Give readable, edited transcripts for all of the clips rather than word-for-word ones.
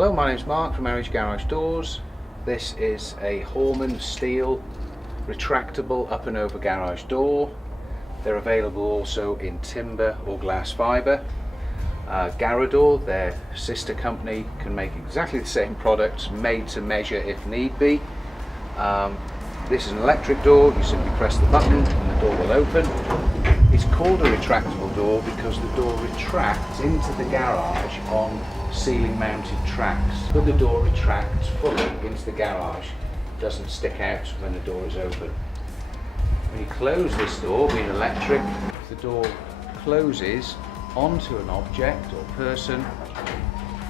Hello, my name's Mark from Marriage Garage Doors. This is a Horman steel retractable up and over garage door. They're available also in timber or glass fibre. Garador, their sister company, can make exactly the same products made to measure if need be. This is an electric door. You simply press the button and the door will open. It's called a retractable door because the door retracts into the garage on ceiling mounted tracks, but the door retracts fully into the garage. It doesn't stick out when the door is open. When you close this door, being electric, if the door closes onto an object or person,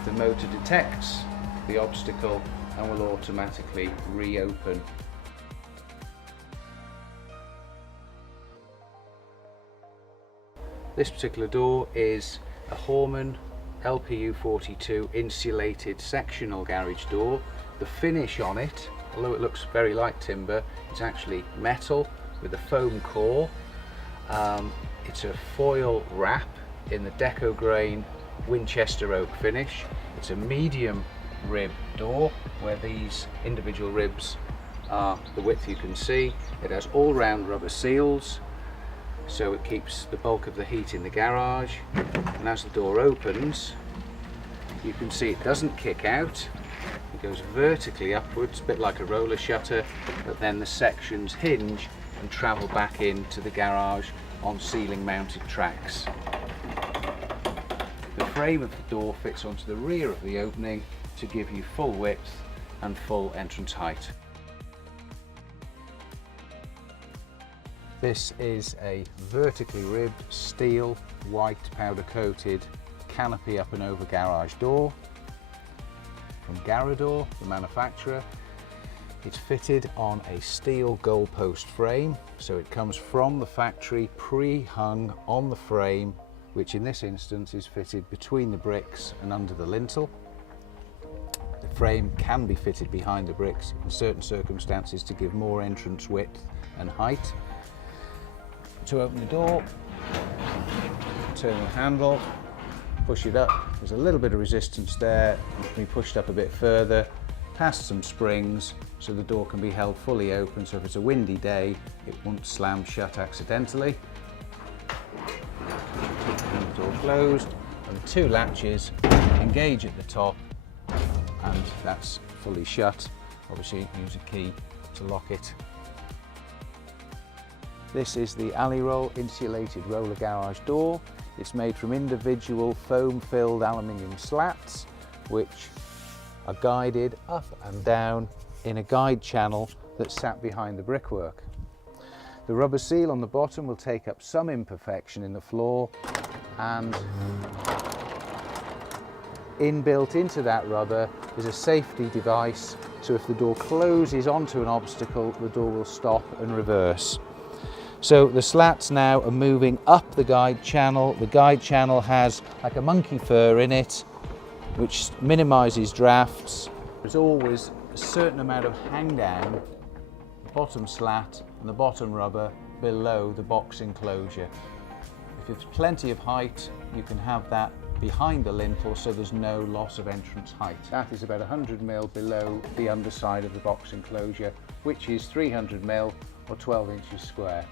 the motor detects the obstacle and will automatically reopen. This particular door is a Horman LPU 42 insulated sectional garage door. The finish on it, although it looks very like timber, it's actually metal with a foam core. It's a foil wrap in the deco grain Winchester oak finish. It's a medium rib door where these individual ribs are the width you can see. It has all round rubber seals, so it keeps the bulk of the heat in the garage, and as the door opens you can see it doesn't kick out, it goes vertically upwards, a bit like a roller shutter, but then the sections hinge and travel back into the garage on ceiling mounted tracks. The frame of the door fits onto the rear of the opening to give you full width and full entrance height. This is a vertically ribbed steel white powder coated canopy up and over garage door from Garador, the manufacturer. It's fitted on a steel goalpost frame, so it comes from the factory pre-hung on the frame, which in this instance is fitted between the bricks and under the lintel. The frame can be fitted behind the bricks in certain circumstances to give more entrance width and height. To open the door, turn the handle, push it up. There's a little bit of resistance there. It can be pushed up a bit further, past some springs, so the door can be held fully open, so if it's a windy day it won't slam shut accidentally. And the door closed, and the two latches engage at the top, and that's fully shut. Obviously you can use a key to lock it. This is the alley roll insulated roller garage door. It's made from individual foam filled aluminium slats which are guided up and down in a guide channel that's sat behind the brickwork. The rubber seal on the bottom will take up some imperfection in the floor, and inbuilt into that rubber is a safety device, so if the door closes onto an obstacle the door will stop and reverse. So the slats now are moving up the guide channel. The guide channel has like a monkey fur in it, which minimises drafts. There's always a certain amount of hang down, the bottom slat and the bottom rubber below the box enclosure. If there's plenty of height, you can have that behind the lintel, so there's no loss of entrance height. That is about 100 mm below the underside of the box enclosure, which is 300 mm or 12 inches square.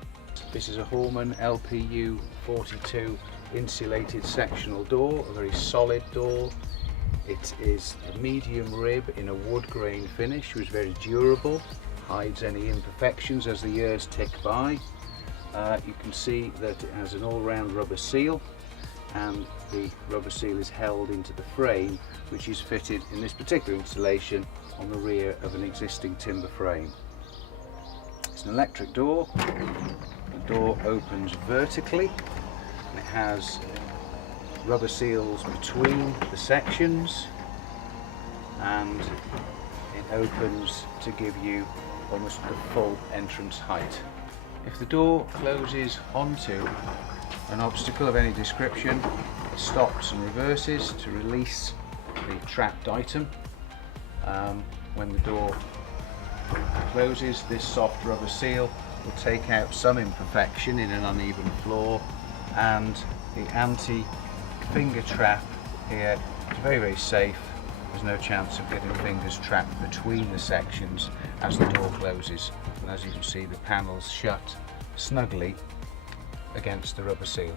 This is a Horman LPU 42 insulated sectional door, a very solid door. It is a medium rib in a wood grain finish, which is very durable, hides any imperfections as the years tick by. You can see that it has an all-round rubber seal, and the rubber seal is held into the frame, which is fitted in this particular installation on the rear of an existing timber frame. It's an electric door. The door opens vertically, and it has rubber seals between the sections, and it opens to give you almost the full entrance height. If the door closes onto an obstacle of any description, it stops and reverses to release the trapped item. When the door closes, this soft rubber seal will take out some imperfection in an uneven floor, and the anti-finger trap here is very, very safe There's no chance of getting fingers trapped between the sections as the door closes. And as you can see, the panels shut snugly against the rubber seal.